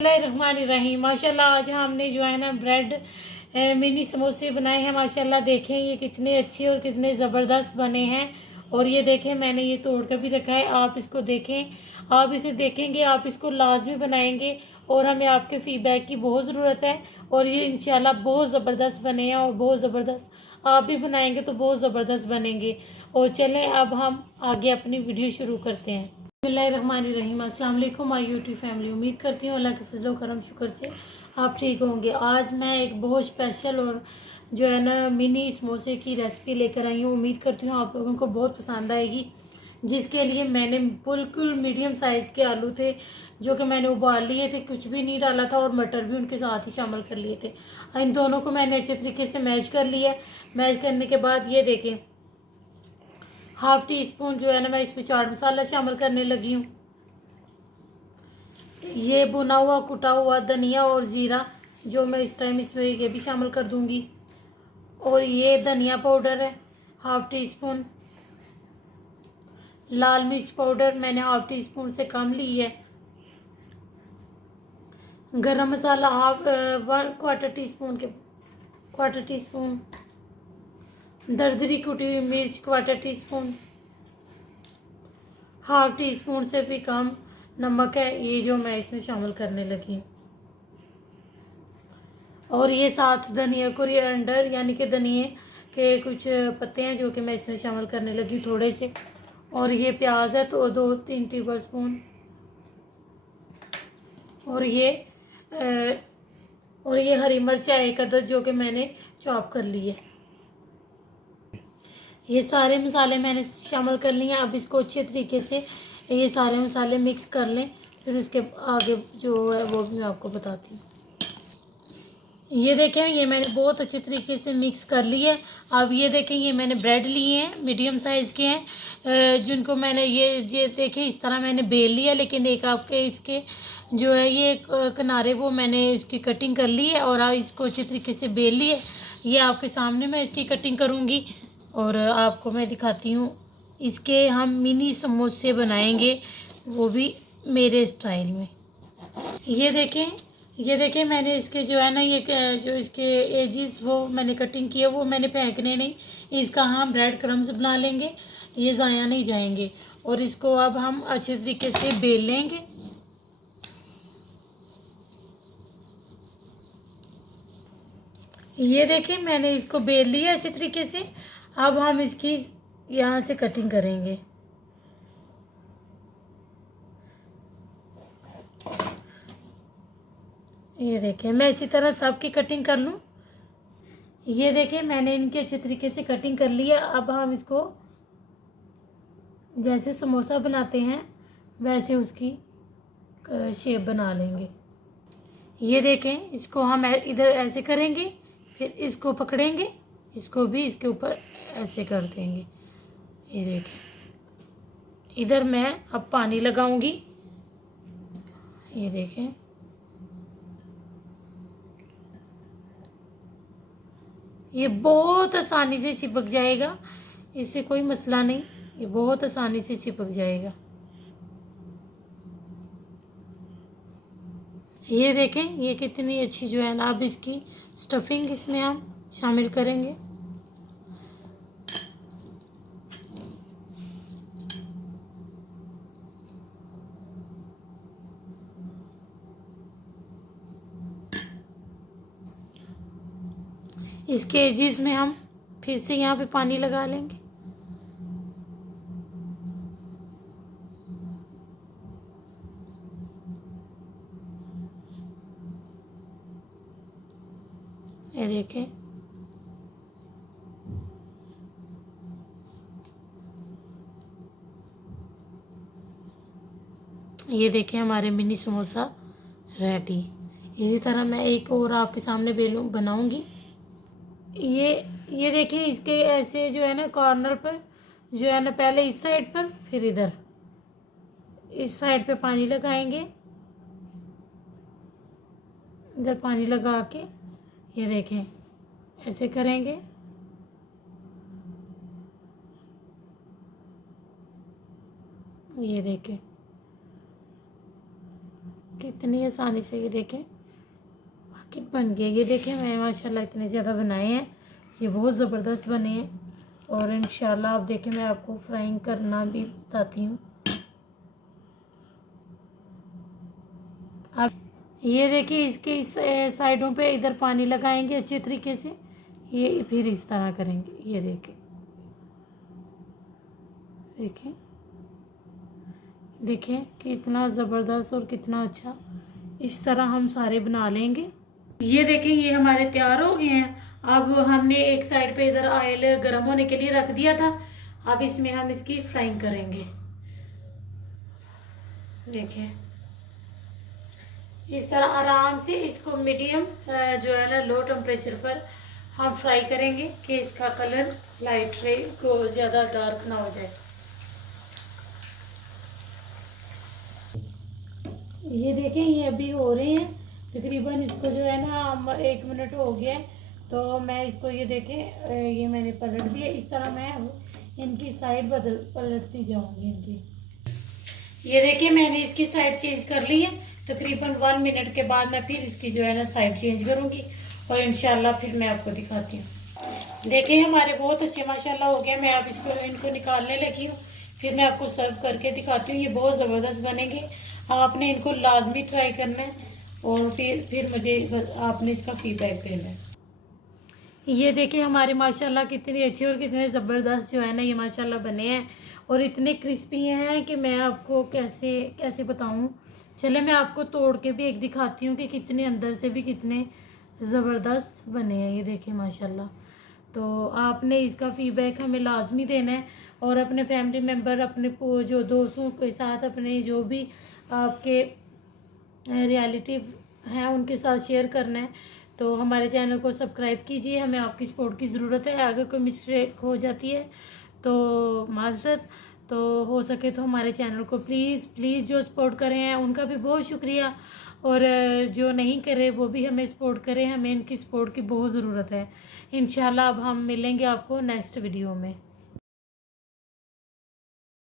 बिस्मिल्लाहिर्रहमानिर्रहीम। माशाल्लाह आज हमने जो है ना ब्रेड मिनी समोसे बनाए हैं। माशाल्लाह देखें ये कितने अच्छे और कितने ज़बरदस्त बने हैं। और ये देखें मैंने ये तोड़ कर भी रखा है, आप इसको देखें, आप इसे देखेंगे, आप इसको लाजमी बनाएंगे और हमें आपके फीडबैक की बहुत ज़रूरत है। और ये इंशाल्लाह बहुत ज़बरदस्त बने हैं और बहुत ज़बरदस्त आप भी बनाएंगे तो बहुत ज़बरदस्त बनेंगे। और चलें अब हम आगे अपनी वीडियो शुरू करते हैं। बिस्मिल्लाहिर्रहमानिर्रहीम। अस्सलाम वालेकुम माय यूट्यूब फैमिली। उम्मीद करती हूँ अल्लाह के फजल करम शुक्र से आप ठीक होंगे। आज मैं एक बहुत स्पेशल और जो है ना मिनी समोसे की रेसिपी लेकर आई हूँ। उम्मीद करती हूँ आप लोगों को बहुत पसंद आएगी। जिसके लिए मैंने बिल्कुल मीडियम साइज़ के आलू थे जो कि मैंने उबाल लिए थे, कुछ भी नहीं डाला था, और मटर भी उनके साथ ही शामिल कर लिए थे। इन दोनों को मैंने अच्छे तरीके से मैश कर लिया। मैश करने के बाद ये देखें हाफ टी स्पून जो है ना मैं इसमें चाट मसाला शामिल करने लगी हूँ। ये भुना हुआ कुटा हुआ धनिया और ज़ीरा जो मैं इस टाइम इसमें ये भी शामिल कर दूंगी। और ये धनिया पाउडर है हाफ टी स्पून। लाल मिर्च पाउडर मैंने हाफ टी स्पून से कम ली है। गरम मसाला क्वार्टर टी स्पून। दरदरी कुटी हुई मिर्च quarter tea spoon. Half tea spoon से भी कम नमक है ये जो मैं इसमें शामिल करने लगी हूँ। और ये साथ धनिया कोरिएंडर यानी कि धनिए के कुछ पत्ते हैं जो कि मैं इसमें शामिल करने लगी थोड़े से। और ये प्याज है तो 2-3 टेबल स्पून। और ये हरी मिर्च है 1 अदद जो कि मैंने चॉप कर ली है। ये सारे मसाले मैंने शामिल कर लिए हैं। अब इसको अच्छे तरीके से ये सारे मसाले मिक्स कर लें, फिर उसके आगे जो है वो भी मैं आपको बताती हूँ। ये देखें ये मैंने बहुत अच्छे तरीके से मिक्स कर लिया है। अब ये देखें ये मैंने ब्रेड लिए हैं, मीडियम साइज़ के हैं, जिनको मैंने ये देखें इस तरह मैंने बेल लिया। लेकिन एक आपके इसके जो है ये किनारे वो मैंने इसकी कटिंग कर ली है और इसको अच्छे तरीके से बेल ली है। ये आपके सामने मैं इसकी कटिंग करूँगी और आपको मैं दिखाती हूँ। इसके हम मिनी समोसे बनाएंगे वो भी मेरे स्टाइल में। ये देखें मैंने इसके जो है ना ये जो इसके एजिस वो मैंने कटिंग किए वो मैंने फेंकने नहीं, इसका हम ब्रेड क्रम्स बना लेंगे, ये ज़ाया नहीं जाएंगे। और इसको अब हम अच्छे तरीके से बेल लेंगे। ये देखें मैंने इसको बेल लिया अच्छे तरीके से। अब हम इसकी यहाँ से कटिंग करेंगे। ये देखें मैं इसी तरह सब की कटिंग कर लूँ। ये देखें मैंने इनकी अच्छे तरीके से कटिंग कर लिया। अब हम इसको जैसे समोसा बनाते हैं वैसे उसकी शेप बना लेंगे। ये देखें इसको हम इधर ऐसे करेंगे, फिर इसको पकड़ेंगे, इसको भी इसके ऊपर ऐसे कर देंगे। ये देखें इधर मैं अब पानी लगाऊंगी। ये देखें ये बहुत आसानी से चिपक जाएगा, इससे कोई मसला नहीं, ये बहुत आसानी से चिपक जाएगा। ये देखें ये कितनी अच्छी जो है ना। अब इसकी स्टफिंग इसमें हम शामिल करेंगे। इसके एजिस में हम फिर से यहाँ पे पानी लगा लेंगे। ये देखें ये देखें हमारे मिनी समोसा रेडी। इसी तरह मैं एक और आपके सामने बनाऊंगी। ये देखें इसके ऐसे जो है ना कॉर्नर पर जो है ना पहले इस साइड पर फिर इधर इस साइड पे पानी लगाएंगे। इधर पानी लगा के ये देखें ऐसे करेंगे। ये देखें कितनी आसानी से ये देखें बाकी बन गया। ये देखें मैं माशाल्लाह इतने ज़्यादा बनाए हैं, ये बहुत ज़बरदस्त बने हैं। और इंशाल्लाह आप देखें मैं आपको फ्राइंग करना भी बताती हूँ। आप ये देखिए इसके इस साइडों पे इधर पानी लगाएंगे अच्छे तरीके से, ये फिर इस तरह करेंगे। ये देखें देखें देखें कितना ज़बरदस्त और कितना अच्छा। इस तरह हम सारे बना लेंगे। ये देखें ये हमारे तैयार हो गए हैं। अब हमने एक साइड पे इधर ऑयल गर्म होने के लिए रख दिया था, अब इसमें हम इसकी फ्राइंग करेंगे। देखें इस तरह आराम से इसको मीडियम जो है ना लो टेम्परेचर पर हम फ्राई करेंगे कि इसका कलर लाइट रहे, को ज़्यादा डार्क ना हो जाए। ये देखें ये अभी हो रहे हैं तकरीबन, इसको जो है ना 1 मिनट हो गया है। तो मैं इसको ये देखें ये मैंने पलट दिया। इस तरह मैं इनकी साइड पलटती जाऊंगी इनकी। ये देखिए मैंने इसकी साइड चेंज कर ली है। तकरीबन 1 मिनट के बाद मैं फिर इसकी जो है ना साइड चेंज करूंगी और इंशाल्लाह फिर मैं आपको दिखाती हूँ। देखिए हमारे बहुत अच्छे माशाल्लाह हो गए। मैं अब इनको निकालने लगी हूँ, फिर मैं आपको सर्व करके दिखाती हूँ। ये बहुत ज़बरदस्त बनेंगे, आपने इनको लाजमी ट्राई करना है और फिर मुझे आपने इसका फीडबैक देना है। ये देखिए हमारे माशाल्लाह कितने अच्छे और कितने ज़बरदस्त जो है ना ये माशाल्लाह बने हैं और इतने क्रिस्पी हैं कि मैं आपको कैसे कैसे बताऊं। चले मैं आपको तोड़ के भी एक दिखाती हूँ कि कितने अंदर से भी कितने ज़बरदस्त बने हैं। ये देखिए माशाल्लाह। तो आपने इसका फीडबैक हमें लाजमी देना है और अपने फैमिली मेम्बर, अपने जो दोस्तों के साथ, अपने जो भी आपके रिलेटिव हैं उनके साथ शेयर करना है। तो हमारे चैनल को सब्सक्राइब कीजिए, हमें आपकी सपोर्ट की ज़रूरत है। अगर कोई मिस्टेक हो जाती है तो माजरत, तो हो सके तो हमारे चैनल को प्लीज़ जो सपोर्ट करे हैं उनका भी बहुत शुक्रिया, और जो नहीं करे वो भी हमें सपोर्ट करें। हमें इनकी सपोर्ट की बहुत ज़रूरत है। इंशाल्लाह अब हम मिलेंगे आपको नेक्स्ट वीडियो में।